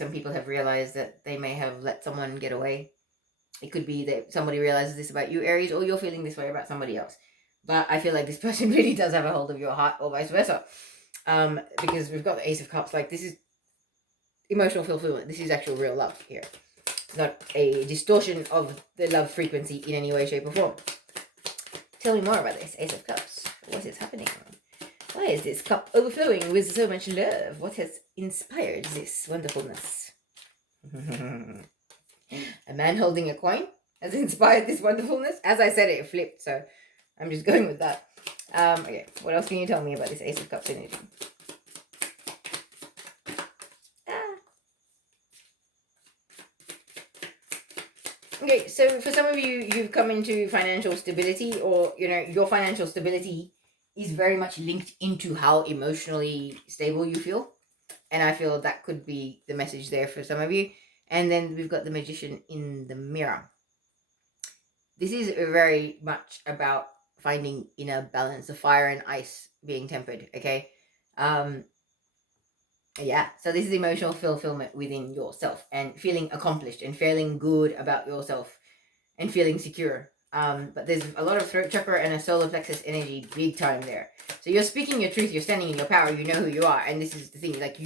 some people have realized that they may have let someone get away. It could be that somebody realizes this about you, Aries, or you're feeling this way about somebody else. But I feel like this person really does have a hold of your heart, or vice versa. Because we've got the Ace of Cups. Like, this is emotional fulfillment. This is actual real love here. It's not a distortion of the love frequency in any way, shape, or form. Tell me more about this Ace of Cups. What is happening? Why is this cup overflowing with so much love? What has inspired this wonderfulness? A man holding a coin has inspired this wonderfulness. As I said, it flipped, so I'm just going with that. Okay, what else can you tell me about this Ace of Cups energy? Okay, so for some of you, you've come into financial stability, or, you know, your financial stability is very much linked into how emotionally stable you feel. And I feel that could be the message there for some of you. And then we've got the Magician in the mirror. This is very much about finding inner balance, the fire and ice being tempered, okay? Yeah, so this is emotional fulfillment within yourself and feeling accomplished and feeling good about yourself and feeling secure. But there's a lot of throat chakra and a solar plexus energy big time there. So you're speaking your truth, you're standing in your power, you know who you are. And this is the thing, like,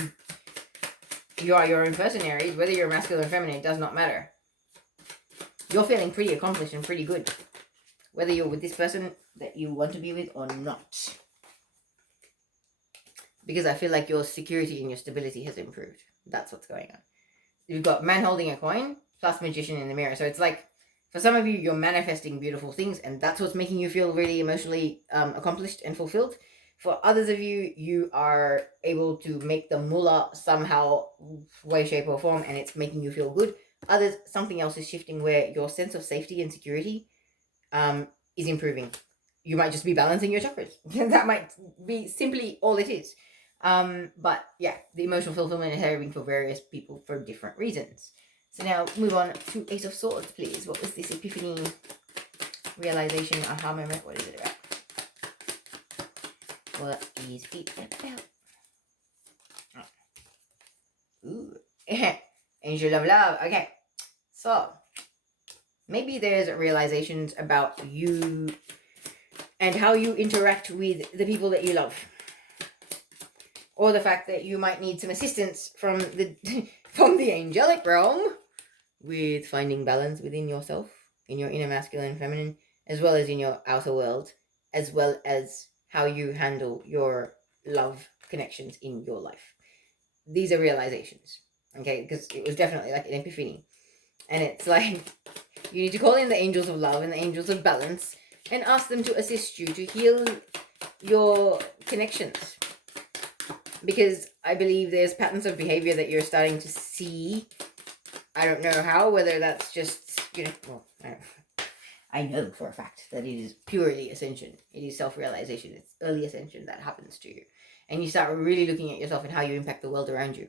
you are your own person, Aries. Whether you're masculine or feminine, it does not matter. You're feeling pretty accomplished and pretty good, whether you're with this person that you want to be with or not. Because I feel like your security and your stability has improved. That's what's going on. You've got man holding a coin plus Magician in the mirror. So it's like, for some of you, you're manifesting beautiful things, and that's what's making you feel really emotionally accomplished and fulfilled. For others of you, you are able to make the mullah somehow, way, shape, or form, and it's making you feel good. Others, something else is shifting where your sense of safety and security is improving. You might just be balancing your chakras. That might be simply all it is. But yeah, the emotional fulfillment is having for various people for different reasons. So now move on to Ace of Swords, please. What was this epiphany, realization, aha moment? What is it about? What is it about? Oh. Ooh. Angel of Love. Okay. So maybe there's realizations about you and how you interact with the people that you love. Or the fact that you might need some assistance from the from the angelic realm with finding balance within yourself, in your inner masculine and feminine, as well as in your outer world, as well as how you handle your love connections in your life. These are realizations, okay? Because it was definitely like an epiphany. And it's like, you need to call in the angels of love and the angels of balance and ask them to assist you to heal your connections. Because I believe there's patterns of behavior that you're starting to see. I don't know how, whether that's just, you know, well, I know for a fact that it is purely ascension. It is self-realization. It's early ascension that happens to you. And you start really looking at yourself and how you impact the world around you.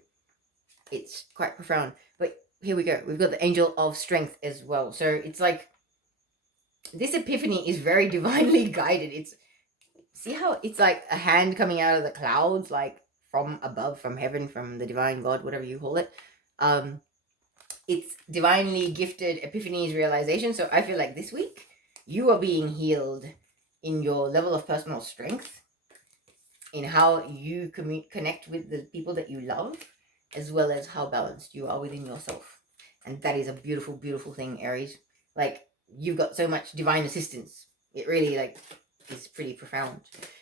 It's quite profound. But here we go. We've got the angel of strength as well. So it's like, this epiphany is very divinely guided. It's, see how it's like a hand coming out of the clouds, like from above, from heaven, from the divine God, whatever you call it. It's divinely gifted epiphanies, realization. So I feel like this week you are being healed in your level of personal strength, in how you connect with the people that you love, as well as how balanced you are within yourself. And that is a beautiful, beautiful thing, Aries. Like, you've got so much divine assistance. It really, like, is pretty profound.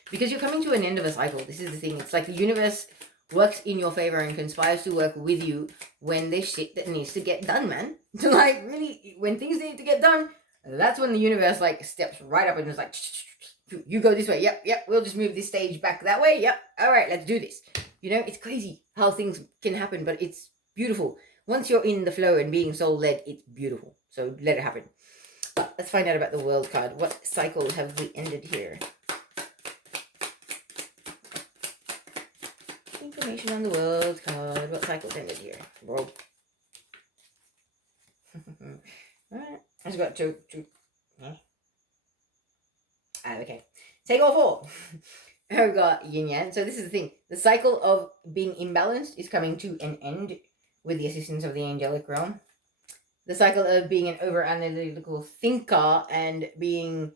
Because you're coming to an end of a cycle. This is the thing. It's like the universe works in your favor and conspires to work with you when there's shit that needs to get done, man. Like, really, when things need to get done, that's when the universe, like, steps right up and is like, you go this way. Yep, we'll just move this stage back that way. Yep, all right, let's do this. You know, it's crazy how things can happen, but it's beautiful. Once you're in the flow and being soul-led, it's beautiful. So let it happen. But let's find out about the World card. What cycle have we ended here? Information on the World card. What cycle's ended here? World. Alright. I just got two. Okay. Take all four. I've got yin yang. So this is the thing. The cycle of being imbalanced is coming to an end with the assistance of the angelic realm. The cycle of being an over-analytical thinker and being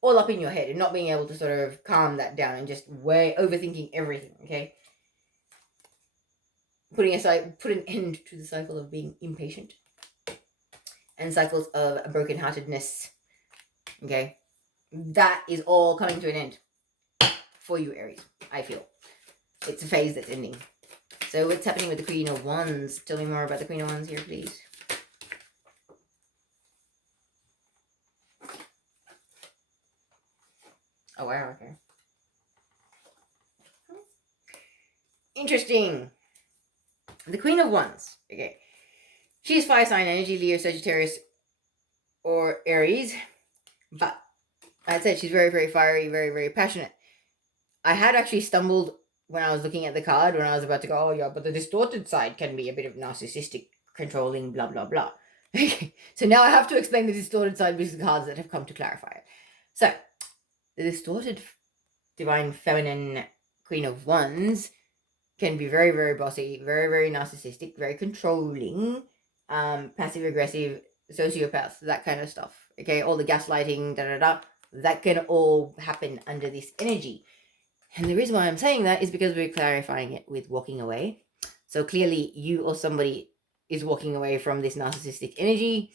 all up in your head and not being able to sort of calm that down and just way overthinking everything, okay? Put an end to the cycle of being impatient and cycles of brokenheartedness, okay? That is all coming to an end for you, Aries, I feel. It's a phase that's ending. So what's happening with the Queen of Wands? Tell me more about the Queen of Wands here, please. Oh, wow, okay. Interesting. The Queen of Wands, okay. She's fire sign energy, Leo, Sagittarius, or Aries. But I'd say she's very, very fiery, very, very passionate. I had actually stumbled when I was looking at the card, when I was about to go, oh yeah, but the distorted side can be a bit of narcissistic, controlling, blah, blah, blah. So now I have to explain the distorted side with the cards that have come to clarify it. So, the distorted divine feminine Queen of Wands can be very, very bossy, very, very narcissistic, very controlling, passive aggressive, sociopath, that kind of stuff. Okay, all the gaslighting, that can all happen under this energy. And the reason why I'm saying that is because we're clarifying it with walking away. So clearly you or somebody is walking away from this narcissistic energy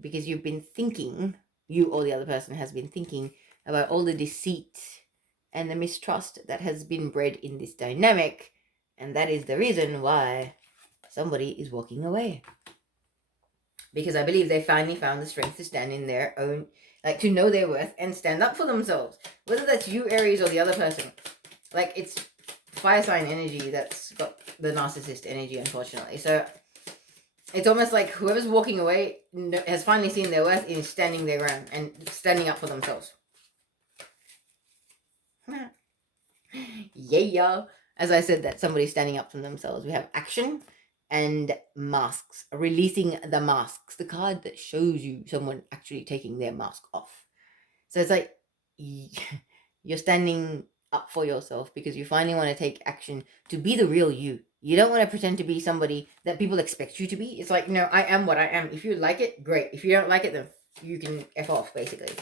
because you've been thinking, you or the other person has been thinking about all the deceit and the mistrust that has been bred in this dynamic. And that is the reason why somebody is walking away. Because I believe they finally found the strength to stand in their own, like to know their worth and stand up for themselves. Whether that's you, Aries, or the other person. Like, it's fire sign energy that's got the narcissist energy, unfortunately. So it's almost like whoever's walking away has finally seen their worth in standing their ground and standing up for themselves. Yeah. As I said, that somebody's standing up for themselves. We have action and masks. Releasing the masks. The card that shows you someone actually taking their mask off. So it's like you're standing up for yourself because you finally want to take action to be the real you. You don't want to pretend to be somebody that people expect you to be. It's like, no, I am what I am. If you like it, great. If you don't like it, then you can F off, basically.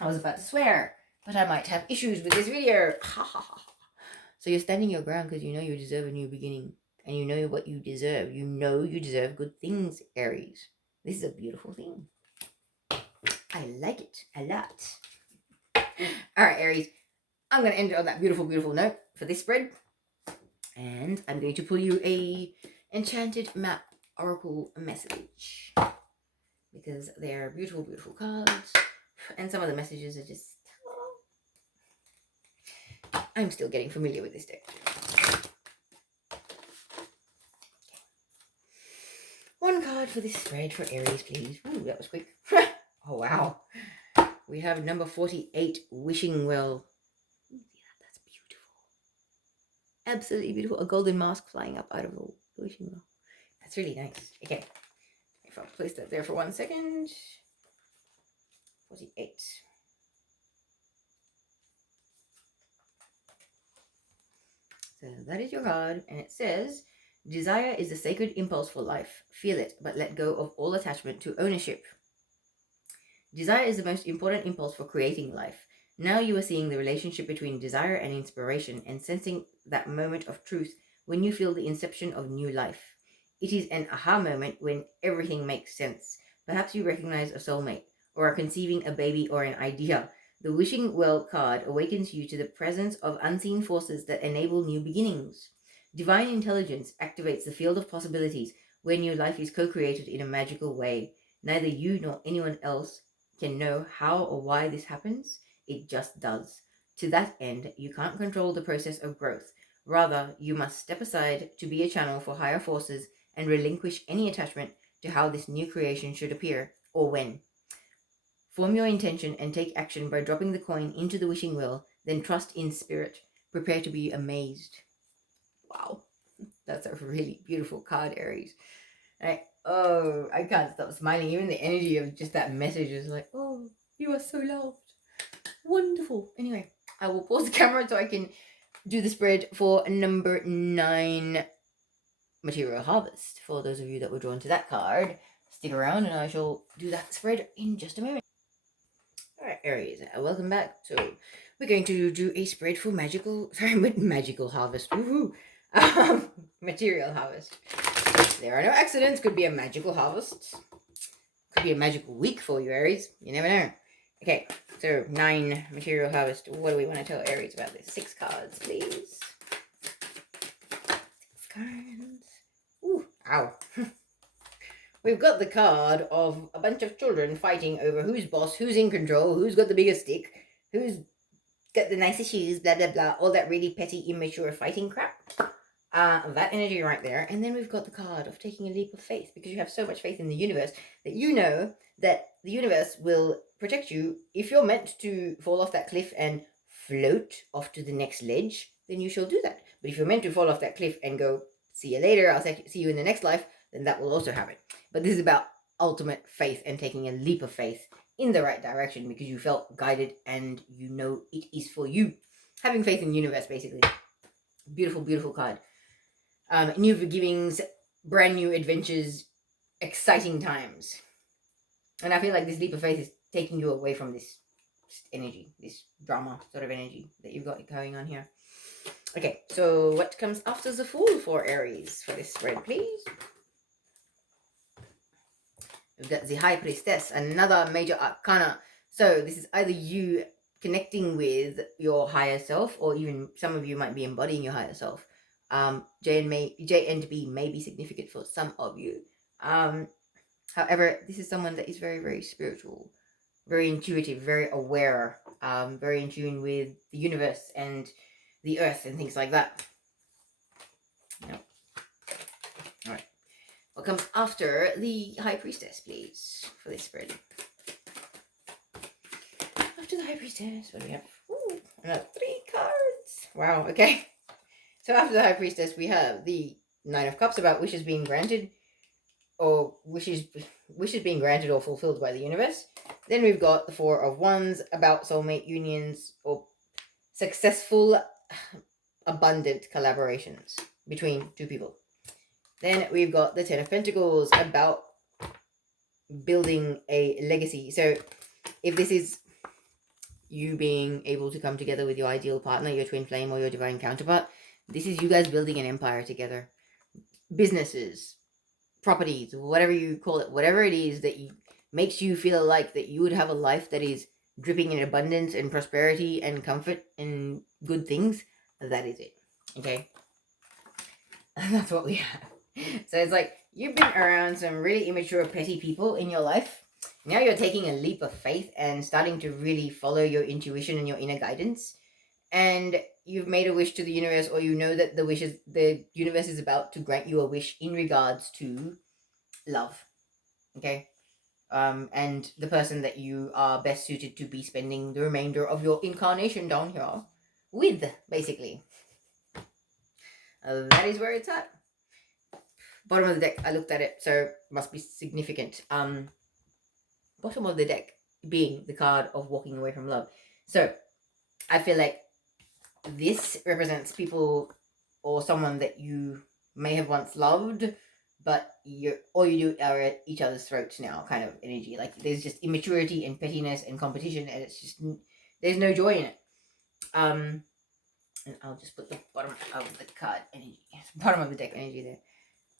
I was about to swear, but I might have issues with this video. So you're standing your ground because you know you deserve a new beginning. And you know what you deserve. You know you deserve good things, Aries. This is a beautiful thing. I like it a lot. All right, Aries. I'm going to end it on that beautiful, beautiful note for this spread. And I'm going to pull you a enchanted map oracle message. Because they're beautiful, beautiful cards. And some of the messages are just... I'm still getting familiar with this deck. One card for this spread for Aries, please. Ooh, that was quick. Oh, wow. We have number 48, Wishing Well. Ooh, yeah, that's beautiful. Absolutely beautiful. A golden mask flying up out of the wishing well. That's really nice. Okay. If I'll place that there for 1 second. 48. So that is your card, and it says, desire is a sacred impulse for life. Feel it, but let go of all attachment to ownership. Desire is the most important impulse for creating life. Now you are seeing the relationship between desire and inspiration and sensing that moment of truth when you feel the inception of new life. It is an aha moment when everything makes sense. Perhaps you recognize a soulmate or are conceiving a baby or an idea. The Wishing Well card awakens you to the presence of unseen forces that enable new beginnings. Divine intelligence activates the field of possibilities where new life is co-created in a magical way. Neither you nor anyone else can know how or why this happens. It just does. To that end, you can't control the process of growth. Rather, you must step aside to be a channel for higher forces and relinquish any attachment to how this new creation should appear or when. Form your intention and take action by dropping the coin into the wishing well, then trust in spirit. Prepare to be amazed. Wow, that's a really beautiful card, Aries. I can't stop smiling. Even the energy of just that message is like, oh, you are so loved. Wonderful. Anyway, I will pause the camera so I can do the spread for number 9, Material Harvest. For those of you that were drawn to that card, stick around and I shall do that spread in just a moment. Alright, Aries, welcome back. So, we're going to do a spread for magical harvest. Woohoo! Material harvest. There are no accidents. Could be a magical harvest. Could be a magical week for you, Aries. You never know. Okay, so 9, material harvest. What do we want to tell Aries about this? 6 cards, please. 6 cards. Ooh, ow. We've got the card of a bunch of children fighting over who's boss, who's in control, who's got the biggest stick, who's got the nicest shoes, blah, blah, blah. All that really petty, immature fighting crap. That energy right there. And then we've got the card of taking a leap of faith, because you have so much faith in the universe that you know that the universe will protect you. If you're meant to fall off that cliff and float off to the next ledge, then you shall do that. But if you're meant to fall off that cliff and go, see you later, I'll see you in the next life, then that will also happen. But this is about ultimate faith and taking a leap of faith in the right direction because you felt guided and you know it is for you. Having faith in the universe, basically. Beautiful, beautiful card. New beginnings, brand new adventures, exciting times. And I feel like this leap of faith is taking you away from this energy, this drama sort of energy that you've got going on here. Okay, so what comes after the Fool for Aries for this spread, please? We've got the High Priestess, another major arcana. So this is either you connecting with your higher self, or even some of you might be embodying your higher self. J and B may be significant for some of you. However, this is someone that is very, very spiritual, very intuitive, very aware, very in tune with the universe and the earth and things like that. No. All right. What comes after the High Priestess, please, for this spread? After the High Priestess, what do we have? Ooh, another 3 cards. Wow, okay. So after the High Priestess, we have the 9 of Cups, about wishes being granted, or wishes being granted or fulfilled by the universe. Then we've got the 4 of Wands, about soulmate unions or successful, abundant collaborations between 2 people. Then we've got the 10 of Pentacles, about building a legacy. So if this is you being able to come together with your ideal partner, your twin flame, or your divine counterpart, this is you guys building an empire together. Businesses, properties, whatever you call it, whatever it is that makes you feel like that you would have a life that is dripping in abundance and prosperity and comfort and good things, that is it. Okay? That's what we have. So it's like you've been around some really immature, petty people in your life. Now you're taking a leap of faith and starting to really follow your intuition and your inner guidance. And you've made a wish to the universe, or you know that the universe is about to grant you a wish in regards to love. Okay? And the person that you are best suited to be spending the remainder of your incarnation down here with, basically. That is where it's at. Bottom of the deck, I looked at it, so must be significant. Bottom of the deck being the card of walking away from love. So I feel like this represents people or someone that you may have once loved, but all you do are at each other's throats now, kind of energy. Like there's just immaturity and pettiness and competition, and it's just there's no joy in it. And I'll just put the bottom of the card energy, bottom of the deck energy there.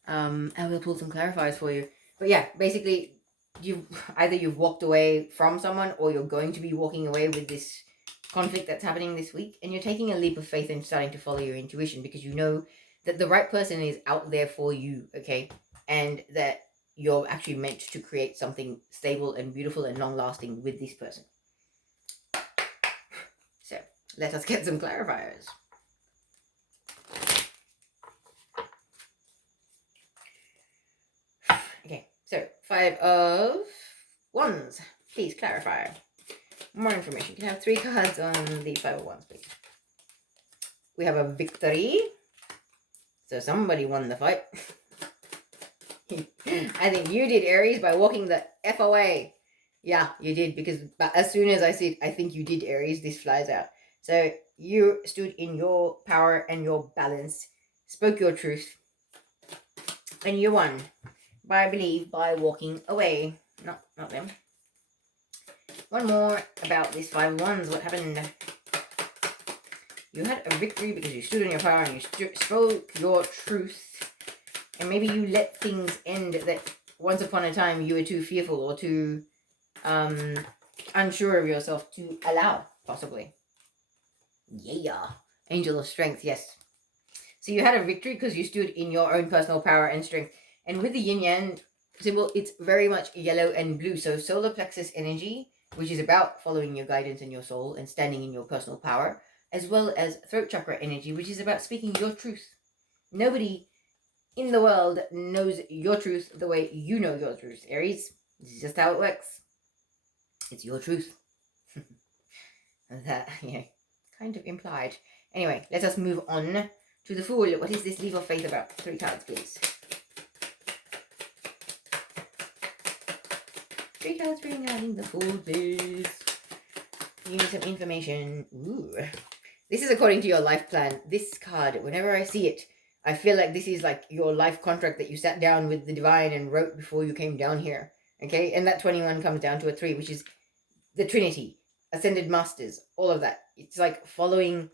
I will pull some clarifiers for you. But yeah, basically, you've walked away from someone, or you're going to be walking away with this conflict that's happening this week, and you're taking a leap of faith and starting to follow your intuition because you know that the right person is out there for you, okay? And that you're actually meant to create something stable and beautiful and long-lasting with this person. So, let us get some clarifiers. Okay, so 5 of Wands. Please clarify. More information. You can have 3 cards on the 5 of Wands, please. We have a victory. So somebody won the fight. I think you did, Aries, by walking the F away. Yeah, you did, because as soon as I said, I think you did, Aries, this flies out. So you stood in your power and your balance, spoke your truth, and you won. I believe by walking away. No, not them. One more about this 5 of Wands. What happened? You had a victory because you stood in your power and you spoke your truth. And maybe you let things end that once upon a time you were too fearful or too unsure of yourself to allow, possibly. Yeah. Angel of Strength, yes. So you had a victory because you stood in your own personal power and strength. And with the yin yang symbol, it's very much yellow and blue. So solar plexus energy, which is about following your guidance and your soul and standing in your personal power, as well as throat chakra energy, which is about speaking your truth. Nobody in the world knows your truth the way you know your truth, Aries. This is just how it works. It's your truth. That, kind of implied. Anyway, let us move on to the Fool. What is this Leap of Faith about? 3 cards, please. 3 cards regarding the Fool, please. Give me some information. Ooh. This is according to your life plan. This card, whenever I see it, I feel like this is like your life contract that you sat down with the divine and wrote before you came down here. Okay? And that 21 comes down to a 3, which is the Trinity, Ascended Masters, all of that. It's like following,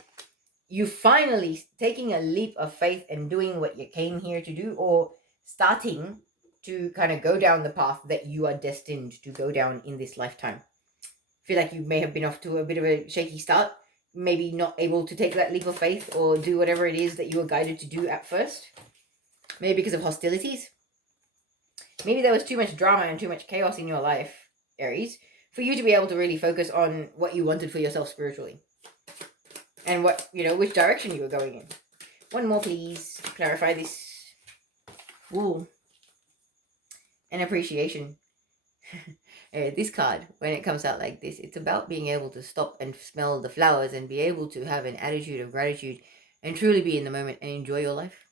you finally taking a leap of faith and doing what you came here to do, or starting to kind of go down the path that you are destined to go down in this lifetime. I feel like you may have been off to a bit of a shaky start, maybe not able to take that leap of faith or do whatever it is that you were guided to do at first. Maybe because of hostilities. Maybe there was too much drama and too much chaos in your life, Aries, for you to be able to really focus on what you wanted for yourself spiritually. And what, which direction you were going in. One more, please. Clarify this. Ooh. An appreciation. This card, when it comes out like this, it's about being able to stop and smell the flowers and be able to have an attitude of gratitude and truly be in the moment and enjoy your life.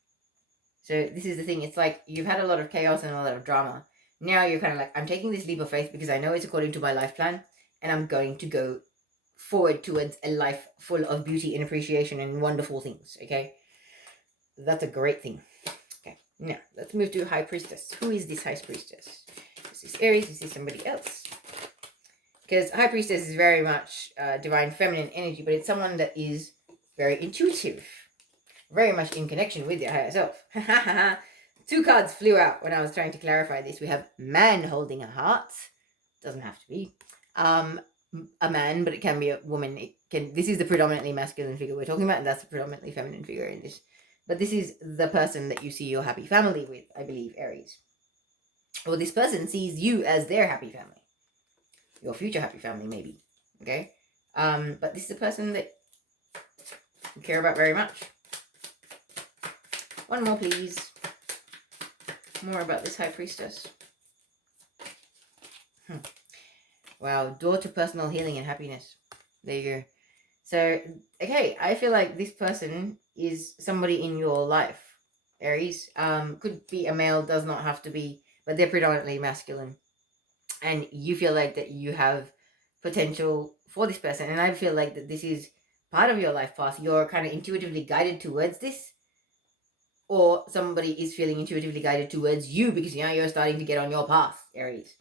So this is the thing. It's like you've had a lot of chaos and a lot of drama. Now you're kind of like, I'm taking this leap of faith because I know it's according to my life plan, and I'm going to go forward towards a life full of beauty and appreciation and wonderful things, okay? That's a great thing. Okay, now let's move to High Priestess. Who is this High Priestess? Is this Aries? Is this somebody else? Because High Priestess is very much divine feminine energy, but it's someone that is very intuitive, very much in connection with your higher self. 2 cards flew out when I was trying to clarify this. We have man holding a heart. Doesn't have to be a man, but it can be a woman. This is the predominantly masculine figure we're talking about, and that's the predominantly feminine figure in this. But this is the person that you see your happy family with, I believe, Aries. Or this person sees you as their happy family. Your future happy family, maybe. Okay? But this is a person that you care about very much. One more, please. More about this High Priestess. Wow, door to personal healing and happiness. There you go. So, okay, I feel like this person is somebody in your life, Aries. Could be a male, does not have to be, but they're predominantly masculine. And you feel like that you have potential for this person. And I feel like that this is part of your life path. You're kind of intuitively guided towards this. Or somebody is feeling intuitively guided towards you because now you're starting to get on your path, Aries.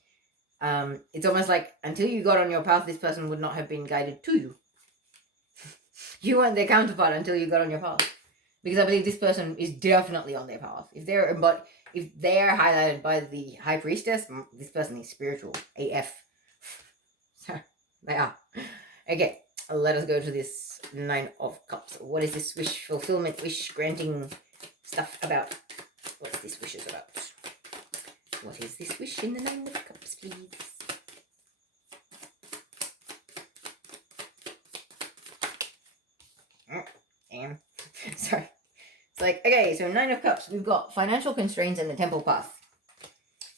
It's almost like until you got on your path, this person would not have been guided to you. You weren't their counterpart until you got on your path. Because I believe this person is definitely on their path. If they're highlighted by the High Priestess, this person is spiritual AF. So they are. Okay, let us go to this 9 of Cups. What is this wish fulfillment, wish granting stuff about? What's this wishes about? What is this wish in the 9 of Cups, please? Damn. Sorry. It's like, okay, so 9 of Cups. We've got financial constraints and the temple path.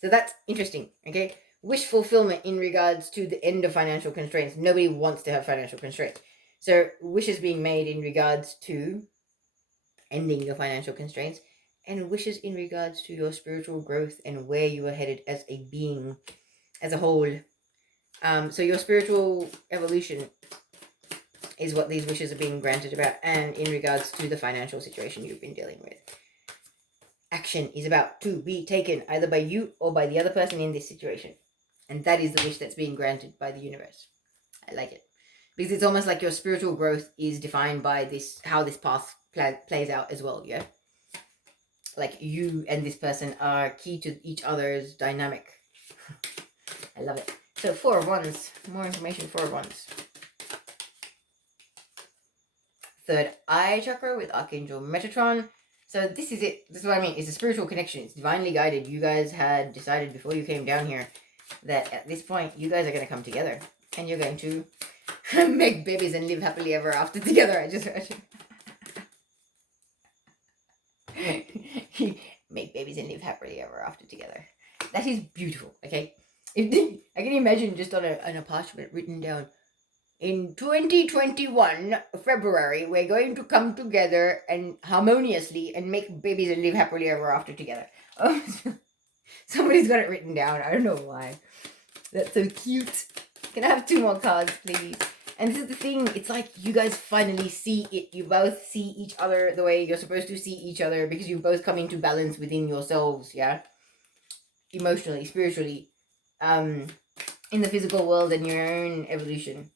So that's interesting, okay? Wish fulfillment in regards to the end of financial constraints. Nobody wants to have financial constraints. So wishes being made in regards to ending your financial constraints, and wishes in regards to your spiritual growth and where you are headed as a being, as a whole. So your spiritual evolution is what these wishes are being granted about, and in regards to the financial situation you've been dealing with. Action is about to be taken either by you or by the other person in this situation. And that is the wish that's being granted by the universe. I like it. Because it's almost like your spiritual growth is defined by this, how this path plays out as well, yeah? Like you and this person are key to each other's dynamic. I love it. So 4 of Wands. More information, 4 of Wands. Third eye chakra with Archangel Metatron. So this is it. This is what I mean. It's a spiritual connection. It's divinely guided. You guys had decided before you came down here that at this point, you guys are going to come together. And you're going to make babies and live happily ever after together. I just heard you. Make babies and live happily ever after together. That is beautiful, okay? I can imagine just on a parchment written down, in 2021, February, we're going to come together and harmoniously and make babies and live happily ever after together. Oh, somebody's got it written down. I don't know why. That's so cute. Can I have 2 more cards, please? And this is the thing. It's like you guys finally see it. You both see each other the way you're supposed to see each other because you both come into balance within yourselves, yeah? Emotionally, spiritually, in the physical world and your own evolution.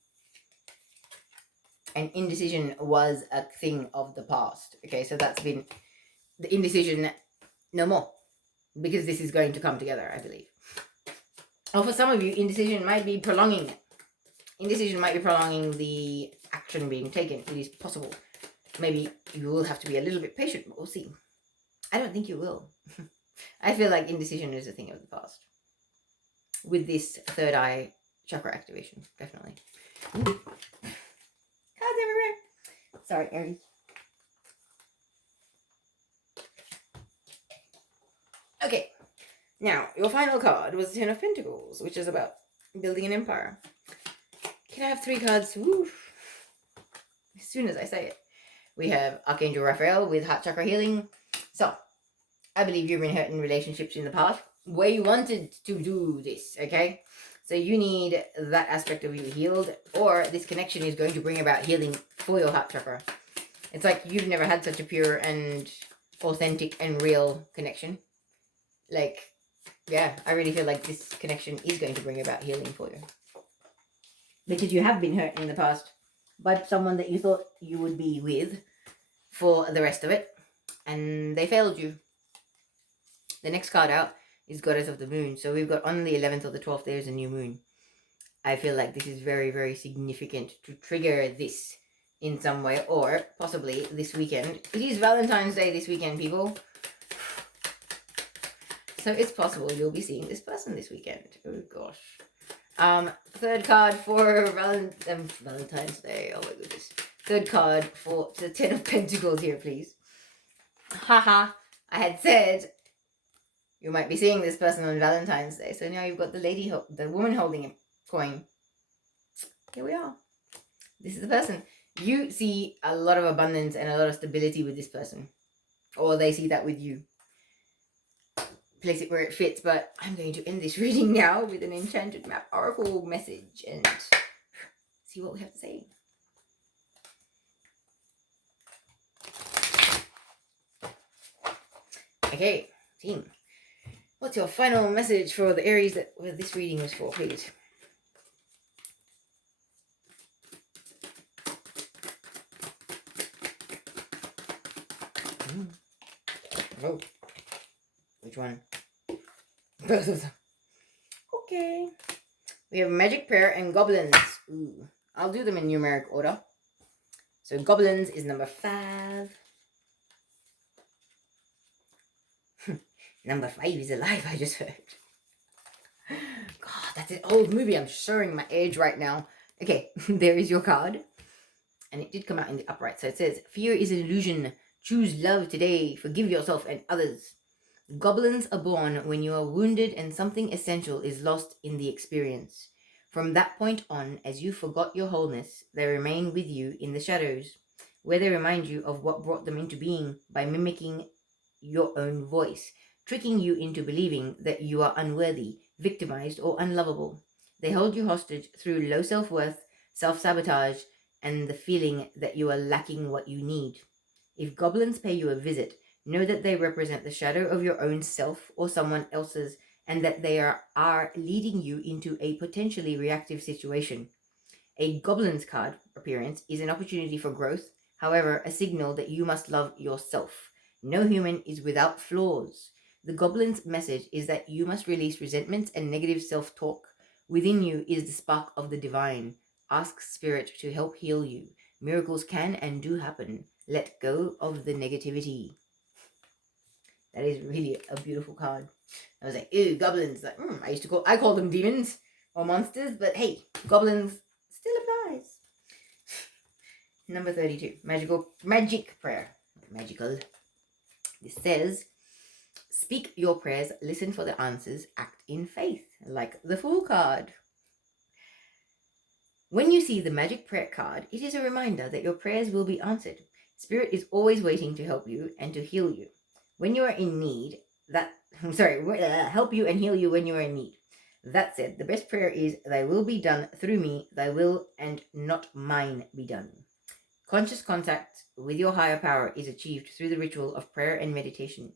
And indecision was a thing of the past. Okay, so that's been the indecision, no more. Because this is going to come together, I believe. Or for some of you, indecision might be prolonging it. Indecision might be prolonging the action being taken. It is possible. Maybe you will have to be a little bit patient, but we'll see. I don't think you will. I feel like indecision is a thing of the past. With this third eye chakra activation, definitely. Ooh. Cards everywhere. Sorry, Aries. Okay. Now, your final card was the 10 of Pentacles, which is about building an empire. Can I have 3 cards? Woo. As soon as I say it. We have Archangel Raphael with Heart Chakra Healing. So, I believe you've been hurt in relationships in the past where you wanted to do this, okay? So you need that aspect of you healed, or this connection is going to bring about healing for your heart chakra. It's like you've never had such a pure and authentic and real connection. Like, yeah, I really feel like this connection is going to bring about healing for you. Because you have been hurt in the past by someone that you thought you would be with for the rest of it, and they failed you. The next card out is Goddess of the Moon. So we've got on the 11th or the 12th, there's a new moon. I feel like this is very, very significant to trigger this in some way, or possibly this weekend. It is Valentine's Day this weekend, people. So it's possible you'll be seeing this person this weekend. Oh, gosh. Third card for Valentine's Day. Oh, my goodness. Third card for the 10 of Pentacles here, please. Haha. I had said you might be seeing this person on Valentine's Day. So now you've got the woman holding a coin. Here we are. This is the person. You see a lot of abundance and a lot of stability with this person. Or they see that with you. Place it where it fits. But I'm going to end this reading now with an enchanted map oracle message. And see what we have to say. Okay, team. What's your final message for the Aries that this reading was for, please? Oh. Which one? Both of them. Okay. We have Magic Prayer and Goblins. Ooh. I'll do them in numeric order. So Goblins is number 5. Number 5 is alive, I just heard. God, that's an old movie. I'm showing my age right now. Okay, there is your card. And it did come out in the upright. So it says, fear is an illusion. Choose love today. Forgive yourself and others. Goblins are born when you are wounded and something essential is lost in the experience. From that point on, as you forgot your wholeness, they remain with you in the shadows, where they remind you of what brought them into being by mimicking your own voice, tricking you into believing that you are unworthy, victimized, or unlovable. They hold you hostage through low self-worth, self-sabotage, and the feeling that you are lacking what you need. If goblins pay you a visit, know that they represent the shadow of your own self or someone else's, and that they are leading you into a potentially reactive situation. A goblin's card appearance is an opportunity for growth, however, a signal that you must love yourself. No human is without flaws. The goblin's message is that you must release resentments and negative self-talk. Within you is the spark of the divine. Ask Spirit to help heal you. Miracles can and do happen. Let go of the negativity. That is really a beautiful card. I was like, ew, goblins. Like, I call them demons or monsters, but hey, goblins still applies. Number 32, magic prayer. Magical. This says, speak your prayers, listen for the answers, act in faith, like the Fool card. When you see the magic prayer card, it is a reminder that your prayers will be answered. Spirit is always waiting to help you and to heal you. When you are in need, help you and heal you when you are in need. That said, the best prayer is, thy will be done through me, thy will and not mine be done. Conscious contact with your higher power is achieved through the ritual of prayer and meditation.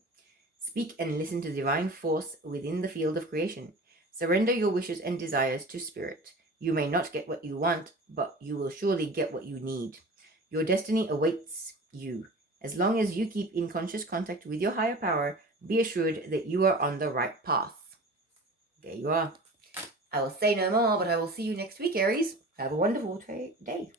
Speak and listen to divine force within the field of creation. Surrender your wishes and desires to Spirit. You may not get what you want, but you will surely get what you need. Your destiny awaits you. As long as you keep in conscious contact with your higher power, be assured that you are on the right path. There you are. I will say no more, but I will see you next week, Aries. Have a wonderful day.